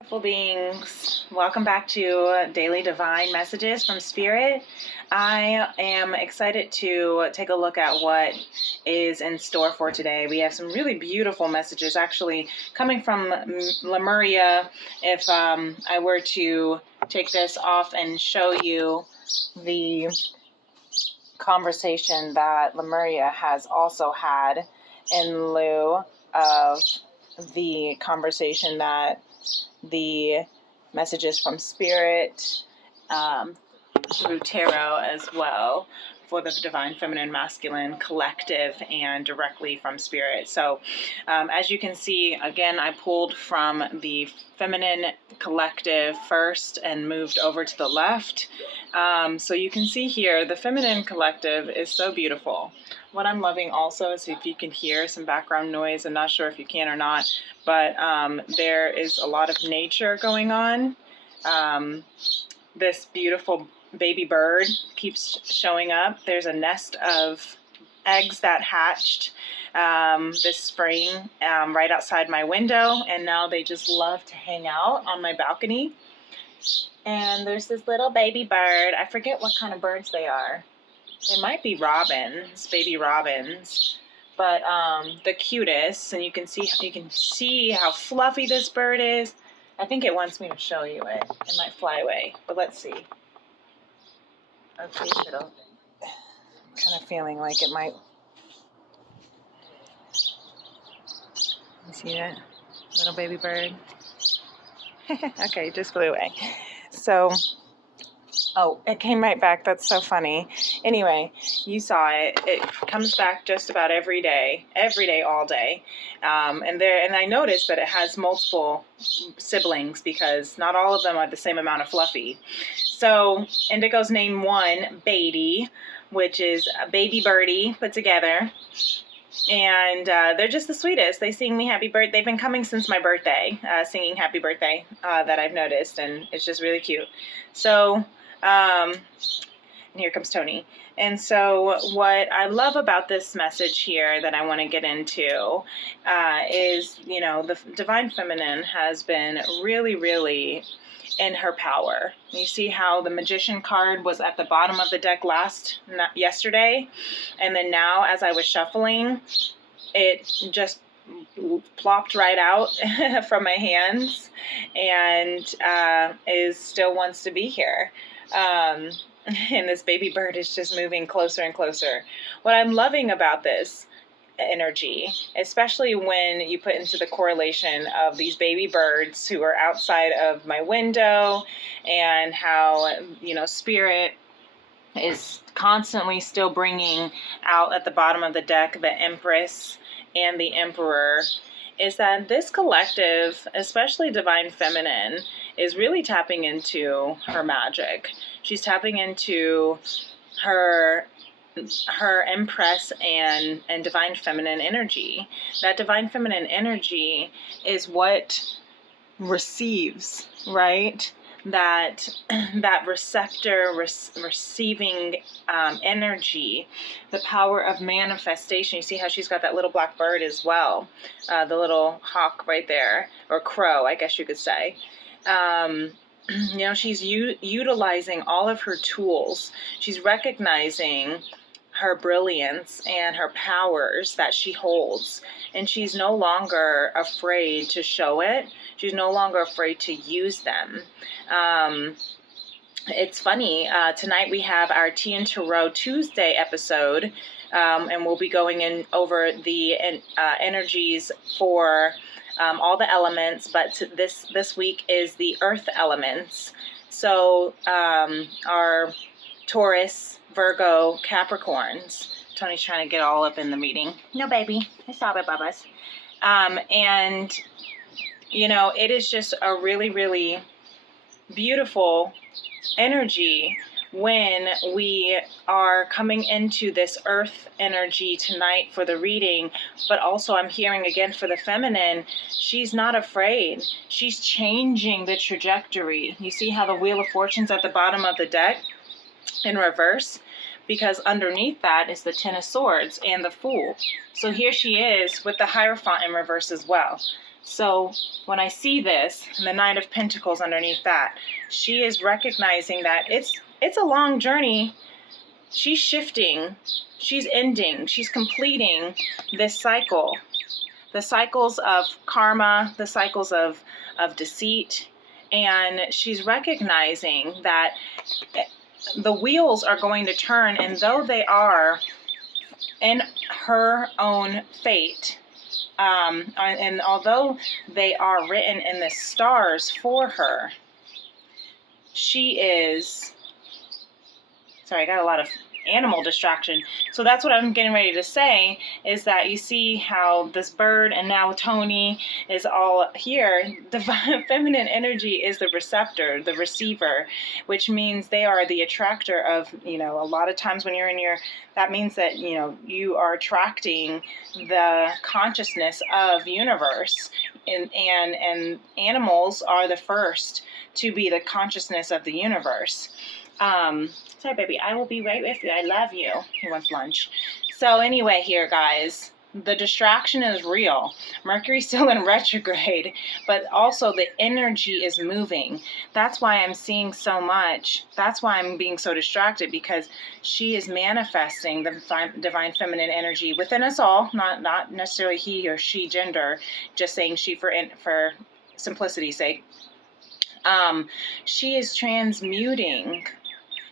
Beautiful beings, welcome back to Daily Divine Messages from Spirit. I am excited to take a look at what is in store for today. We have some really beautiful messages actually coming from Lemuria. If I were to take this off and show you the conversation that Lemuria has also had in lieu of the conversation that the messages from Spirit through Tarot as well for the Divine Feminine Masculine Collective and directly from Spirit. So as you can see, again, I pulled from the Feminine Collective first and moved over to the left. So you can see here, the Feminine Collective is so beautiful. What I'm loving also is if you can hear some background noise. I'm not sure if you can or not, but there is a lot of nature going on. This beautiful baby bird keeps showing up. There's a nest of eggs that hatched this spring right outside my window, and now they just love to hang out on my balcony. And there's this little baby bird. I forget what kind of birds they are. They might be robins, baby robins, but the cutest. And you can see how fluffy this bird is. I think it wants me to show you it. It might fly away, but let's see. Okay, I'm kind of feeling like it might. You see that little baby bird? Okay, it just flew away. So. Oh, it came right back. That's so funny. Anyway, you saw it. It comes back just about every day, all day. And I noticed that it has multiple siblings because not all of them are the same amount of fluffy. So Indigo's named one Beatty, which is a baby birdie put together. And they're just the sweetest. They sing me happy birthday. They've been coming since my birthday, singing happy birthday that I've noticed. And it's just really cute. So... and here comes Tony. And so what I love about this message here that I want to get into is, the Divine Feminine has been really, really in her power. You see how the Magician card was at the bottom of the deck yesterday, and then now as I was shuffling, it just plopped right out from my hands and still wants to be here. And this baby bird is just moving closer and closer. What I'm loving about this energy, especially when you put into the correlation of these baby birds who are outside of my window and how, Spirit is constantly still bringing out at the bottom of the deck the Empress and the Emperor, is that this collective, especially Divine Feminine, is really tapping into her magic. She's tapping into her Empress and Divine Feminine energy. That Divine Feminine energy is what receives, right? That receptor, receiving energy, the power of manifestation. You see how she's got that little black bird as well, the little hawk right there, or crow, I guess you could say. She's utilizing all of her tools. She's recognizing her brilliance and her powers that she holds. And she's no longer afraid to show it. She's no longer afraid to use them. It's funny, tonight we have our Tea and Tarot Tuesday episode, and we'll be going in over the energies for all the elements, but this week is the earth elements. So our Taurus, Virgo, Capricorns. Tony's trying to get all up in the meeting. No, baby. I saw it, Bubba's. And, it is just a really, really beautiful energy when we are coming into this earth energy tonight for the reading, but also I'm hearing again for the feminine, she's not afraid. She's changing the trajectory. You see how the Wheel of Fortune's at the bottom of the deck in reverse? Because underneath that is the Ten of Swords and the Fool. So here she is with the Hierophant in reverse as well. So when I see this, and the Nine of Pentacles underneath that, she is recognizing that it's a long journey. She's shifting, she's ending, she's completing this cycle. The cycles of karma, the cycles of deceit, and she's recognizing that the wheels are going to turn, and though they are in her own fate, and although they are written in the stars for her, she is, sorry, I got a lot of animal distraction. So that's what I'm getting ready to say, is that you see how this bird and now Tony is all here. Divine feminine energy is the receptor, the receiver, which means they are the attractor of, a lot of times when you're in your, that means that, you are attracting the consciousness of universe, and animals are the first to be the consciousness of the universe. Sorry, baby, I will be right with you. I love you. He wants lunch. So anyway, here, guys, the distraction is real. Mercury's still in retrograde, but also the energy is moving. That's why I'm seeing so much. That's why I'm being so distracted, because she is manifesting the divine feminine energy within us all, not necessarily he or she gender, just saying she for simplicity's sake. She is transmuting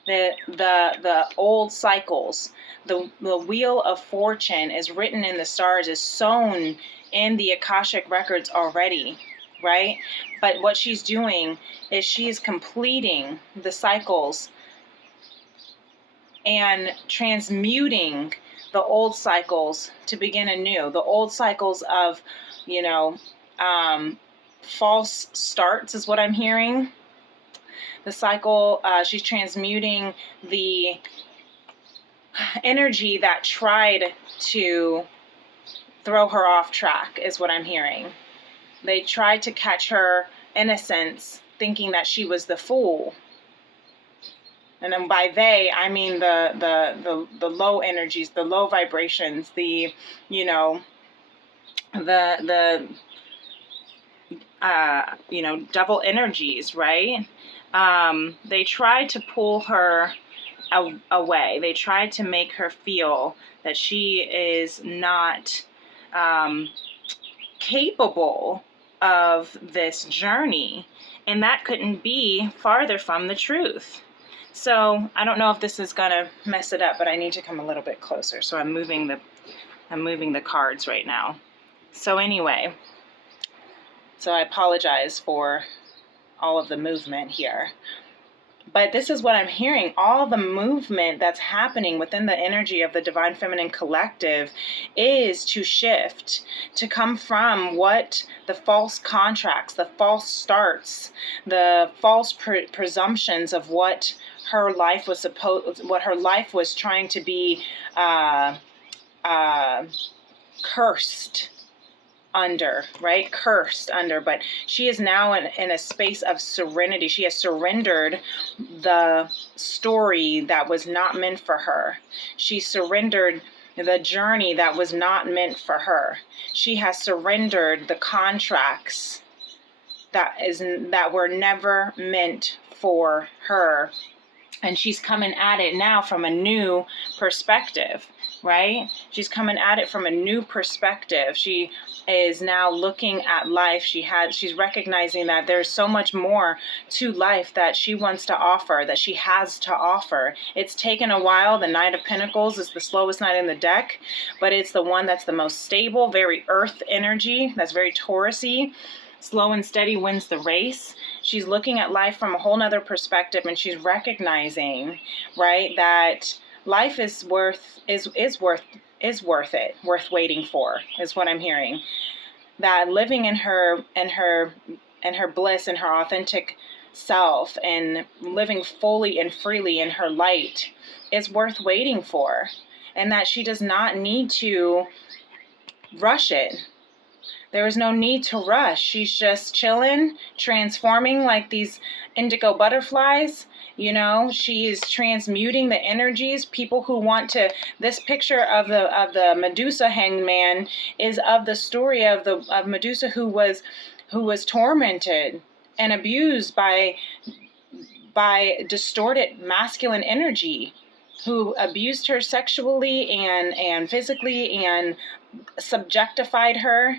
the old cycles. The wheel of fortune is written in the stars, is sown in the Akashic records already, right? But what she's doing is she's completing the cycles and transmuting the old cycles to begin anew. The old cycles of, false starts is what I'm hearing. The cycle, she's transmuting the energy that tried to throw her off track is what I'm hearing. They tried to catch her innocence, thinking that she was the fool. And then by they, I mean the low energies, the low vibrations, the double energies, right? They tried to pull her away. They tried to make her feel that she is not capable of this journey, and that couldn't be farther from the truth. So I don't know if this is gonna mess it up, but I need to come a little bit closer. So I'm moving the cards right now. So anyway, so I apologize for all of the movement here. But this is what I'm hearing. All the movement that's happening within the energy of the Divine Feminine Collective is to shift, to come from what the false contracts, the false starts, the false presumptions of what her life was trying to be cursed under, right? Cursed under, but she is now in a space of serenity. She has surrendered the story that was not meant for her. She surrendered the journey that was not meant for her. She has surrendered the contracts that were never meant for her. And she's coming at it now from a new perspective, right? She's coming at it from a new perspective. She is now looking at life. She's recognizing that there's so much more to life that she wants to offer, that she has to offer. It's taken a while. The Knight of Pentacles is the slowest knight in the deck, but it's the one that's the most stable, very earth energy, that's very Taurus-y. Slow and steady wins the race. She's looking at life from a whole nother perspective, and she's recognizing, right, that life is worth it, worth waiting for, is what I'm hearing. That living in her bliss and her authentic self, and living fully and freely in her light, is worth waiting for, and that she does not need to rush it. There is no need to rush. She's just chilling, transforming like these indigo butterflies. You know, she is transmuting the energies. People who want to, this picture of the Medusa hanged man is of the story of Medusa who was tormented and abused by distorted masculine energy, who abused her sexually and physically and subjectified her,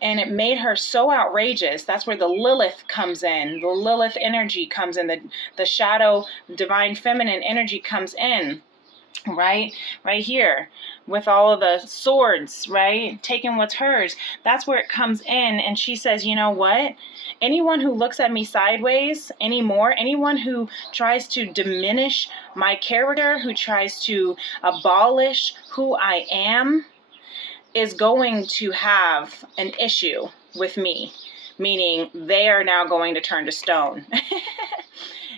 and it made her so outrageous. That's where the Lilith comes in. The Lilith energy comes in. The shadow divine feminine energy comes in. Right here with all of the swords, right? Taking what's hers. That's where it comes in. And she says, you know what? Anyone who looks at me sideways anymore, anyone who tries to diminish my character, who tries to abolish who I am, is going to have an issue with me, meaning they are now going to turn to stone.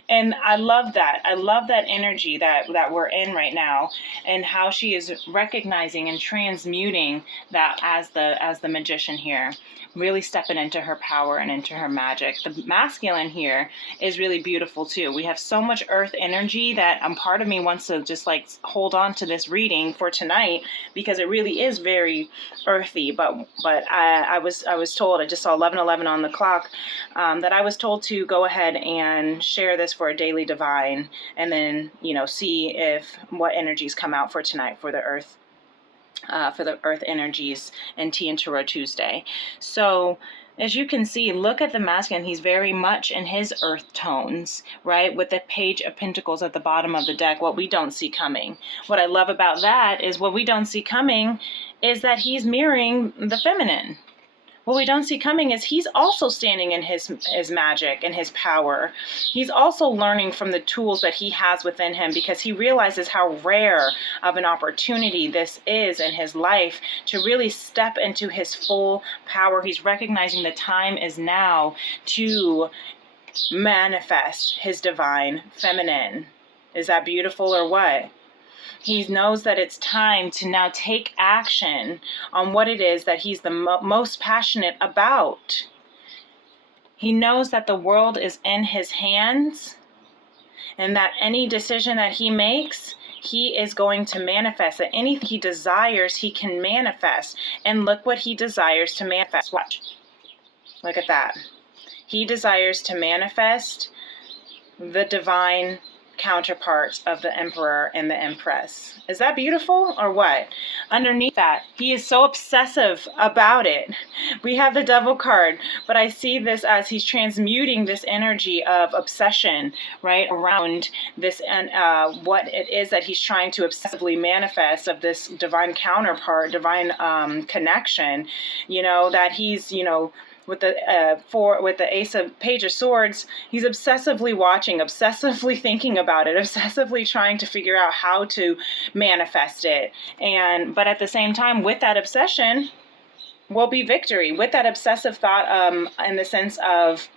And I love that. I love that energy that we're in right now, and how she is recognizing and transmuting that as the magician here, really stepping into her power and into her magic. The masculine here is really beautiful too. We have so much earth energy that part of me wants to just like hold on to this reading for tonight, because it really is very earthy. But I was told, I just saw 11:11 on the clock, that I was told to go ahead and share this for a daily divine, and then, you know, see if what energies come out for tonight for the earth energies and Tea and Tarot Tuesday. So as you can see, look at the masculine. He's very much in his earth tones, right? With the Page of Pentacles at the bottom of the deck, what we don't see coming. What I love about that is what we don't see coming is that he's mirroring the feminine. What we don't see coming is he's also standing in his magic and his power. He's also learning from the tools that he has within him, because he realizes how rare of an opportunity this is in his life to really step into his full power. He's recognizing the time is now to manifest his divine feminine. Is that beautiful or what? He knows that it's time to now take action on what it is that he's the most passionate about. He knows that the world is in his hands, and that any decision that he makes, he is going to manifest. That anything he desires, he can manifest. And look what he desires to manifest. Watch. Look at that. He desires to manifest the divine counterparts of the Emperor and the Empress. Is that beautiful or what? Underneath that, he is so obsessive about it. We have the Devil card, but I see this as he's transmuting this energy of obsession, right, around this, and what it is that he's trying to obsessively manifest of this divine counterpart, divine connection, you know, that he's, you know, with the Page of Swords, he's obsessively watching, obsessively thinking about it, obsessively trying to figure out how to manifest it. But at the same time, with that obsession will be victory. With that obsessive thought, in the sense of,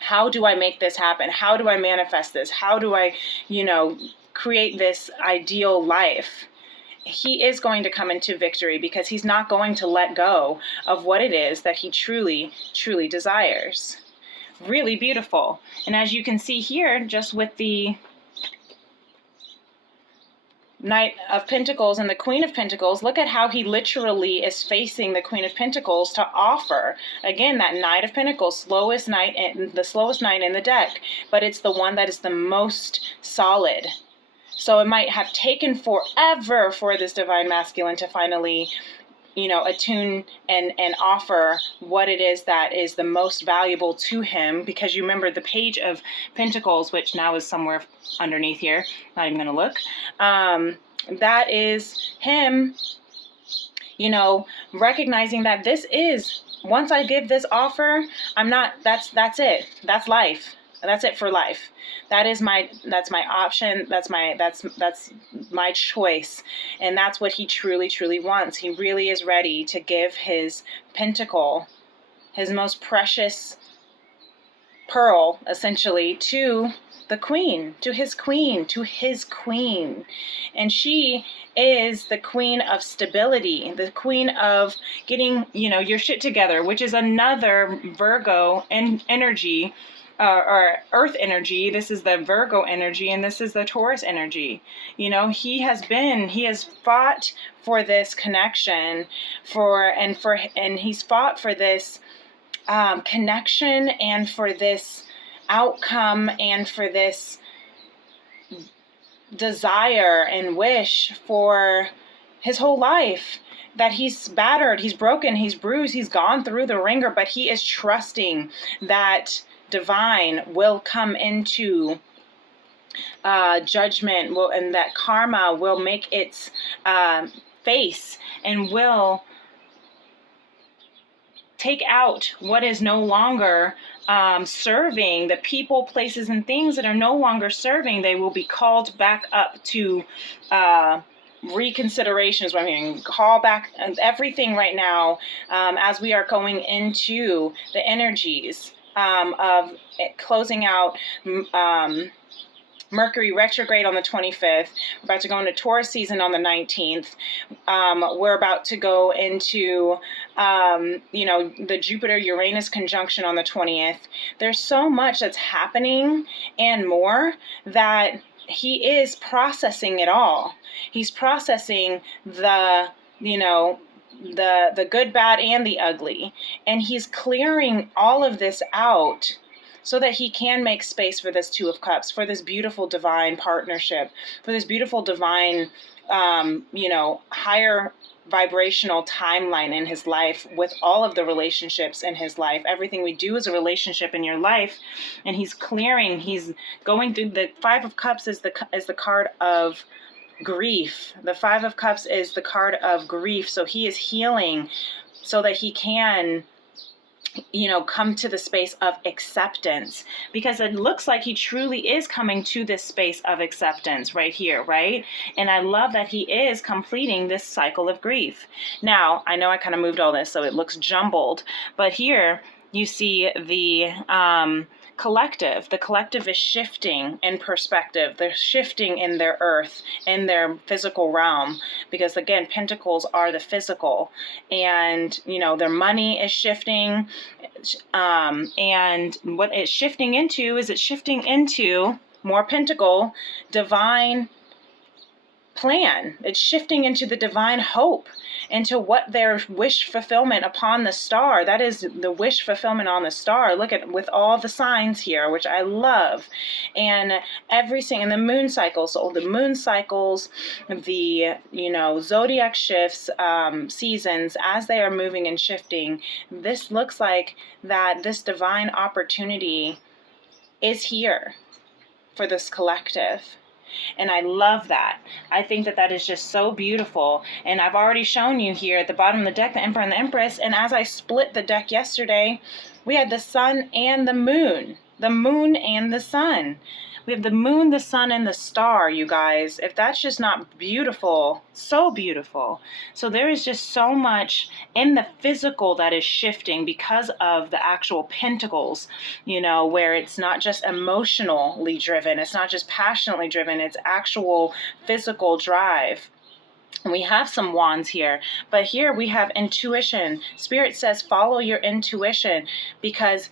how do I make this happen? How do I manifest this? How do I, you know, create this ideal life? He is going to come into victory, because he's not going to let go of what it is that he truly, truly desires. Really beautiful. And as you can see here, just with the Knight of Pentacles and the Queen of Pentacles, look at how he literally is facing the Queen of Pentacles to offer, again, that Knight of Pentacles, the slowest knight in the deck, but it's the one that is the most solid. So it might have taken forever for this divine masculine to finally, you know, attune and offer what it is that is the most valuable to him. Because you remember the Page of Pentacles, which now is somewhere underneath here, not even going to look, that is him, you know, recognizing that this is, once I give this offer, that's it. That's life. That's it for life. That's my option. That's my choice. And that's what he truly, truly wants. He really is ready to give his pentacle, his most precious pearl, essentially, to the queen, to his queen, to his queen. And she is the queen of stability, the queen of getting, your shit together, which is another Virgo energy, or earth energy. This is the Virgo energy, and this is the Taurus energy. He has fought for this connection, and he's fought for this connection, and for this outcome, and for this desire and wish for his whole life, that he's battered, he's broken, he's bruised, he's gone through the ringer, but he is trusting that divine will come into judgment, and that karma will make its face, and will take out what is no longer serving, the people, places, and things that are no longer serving. They will be called back up to reconsideration, is what I'm hearing. Call back everything right now, as we are going into the energies of closing out Mercury retrograde on the 25th. We're about to go into Taurus season on the 19th. We're about to go into, the Jupiter-Uranus conjunction on the 20th. There's so much that's happening and more, that he is processing it all. He's processing the good, bad, and the ugly. And he's clearing all of this out, so that he can make space for this Two of Cups, for this beautiful divine partnership, for this beautiful divine, higher vibrational timeline in his life, with all of the relationships in his life. Everything we do is a relationship in your life, and he's clearing. He's going through. The Five of Cups is the card of grief. The Five of Cups is the card of grief. So he is healing, so that he can come to the space of acceptance, because it looks like he truly is coming to this space of acceptance right here, right? And I love that he is completing this cycle of grief. Now, I know I kind of moved all this so it looks jumbled, but here you see the collective. The collective is shifting in perspective. They're shifting in their earth, in their physical realm, because again, pentacles are the physical, and their money is shifting. And what it's shifting into is more pentacle, divine plan. It's shifting into the divine hope, into what their wish fulfillment upon the star. That is the wish fulfillment on the star. Look at, with all the signs here, which I love, and everything in the moon cycles. So the moon cycles, the zodiac shifts, seasons, as they are moving and shifting. This looks like that this divine opportunity is here for this collective. And I love that. I think that is just so beautiful. And I've already shown you here at the bottom of the deck, the Emperor and the Empress. And as I split the deck yesterday, we had the sun and the moon and the sun. We have the moon, the sun, and the star, you guys. If that's just not beautiful, so beautiful. So there is just so much in the physical that is shifting because of the actual pentacles, where it's not just emotionally driven, it's not just passionately driven, it's actual physical drive. We have some wands here, but here we have intuition. Spirit says follow your intuition, because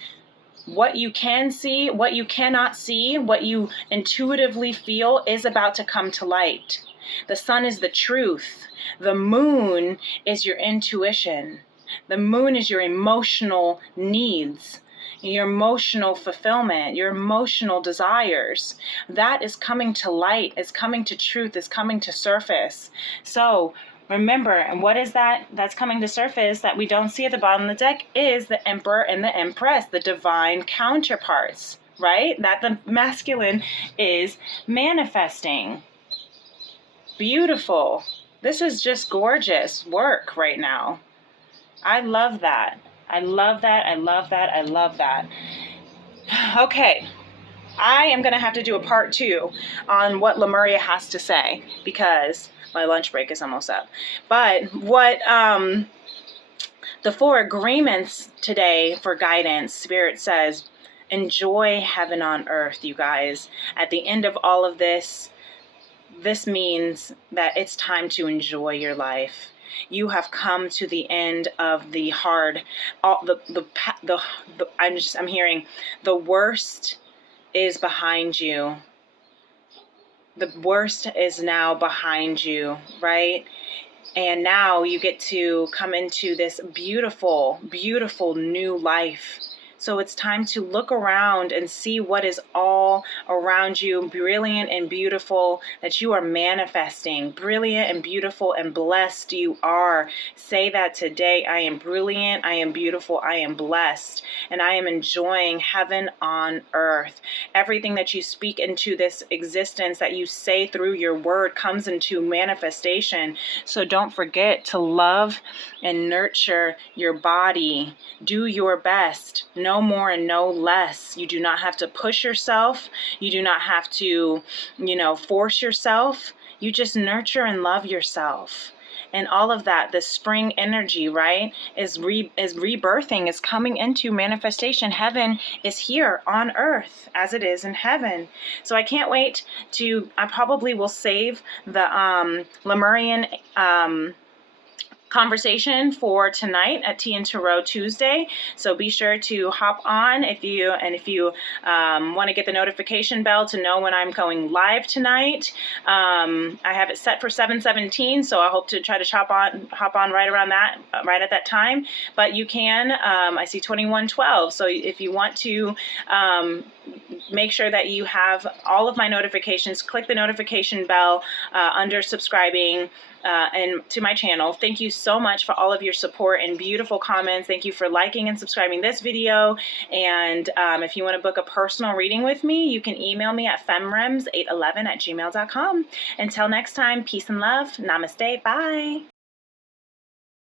what you can see, what you cannot see, what you intuitively feel is about to come to light. The sun is the truth. The moon is your intuition. The moon is your emotional needs, your emotional fulfillment, your emotional desires. That is coming to light, is coming to truth, is coming to surface. So remember, and what is that that's coming to surface that we don't see at the bottom of the deck is the Emperor and the Empress, the divine counterparts, right? That the masculine is manifesting. Beautiful. This is just gorgeous work right now. I love that. I love that. I love that. I love that. Okay. I am going to have to do a part 2 on what Lemuria has to say, because my lunch break is almost up. But what the 4 agreements today for guidance, Spirit says, Enjoy heaven on earth, you guys. At the end of all of this, this means that it's time to enjoy your life. You have come to the end of the hard, I'm hearing the worst is behind you. The worst is now behind you, right? And now you get to come into this beautiful, beautiful new life. So it's time to look around and see what is all around you, brilliant and beautiful, that you are manifesting. Brilliant and beautiful and blessed you are. Say that today. I am brilliant, I am beautiful, I am blessed, and I am enjoying heaven on earth. Everything that you speak into this existence, that you say through your word, comes into manifestation. So don't forget to love and nurture your body. Do your best. No more and no less. You do not have to push yourself. You do not have to, force yourself. You just nurture and love yourself. And all of that, the spring energy, right, is rebirthing, is coming into manifestation. Heaven is here on earth as it is in heaven. So I can't wait I probably will save the Lemurian conversation for tonight at Tea and Tarot Tuesday. So be sure to hop on if you want to get the notification bell to know when I'm going live tonight. I have it set for 7:17, so I hope to try to hop on right around that, right at that time. But you can. I see 21:12. So if you want to make sure that you have all of my notifications, click the notification bell under subscribing and to my channel. Thank you so much for all of your support and beautiful comments. Thank you for liking and subscribing this video. And if you want to book a personal reading with me, you can email me at femrems811@gmail.com. Until next time, peace and love. Namaste. Bye.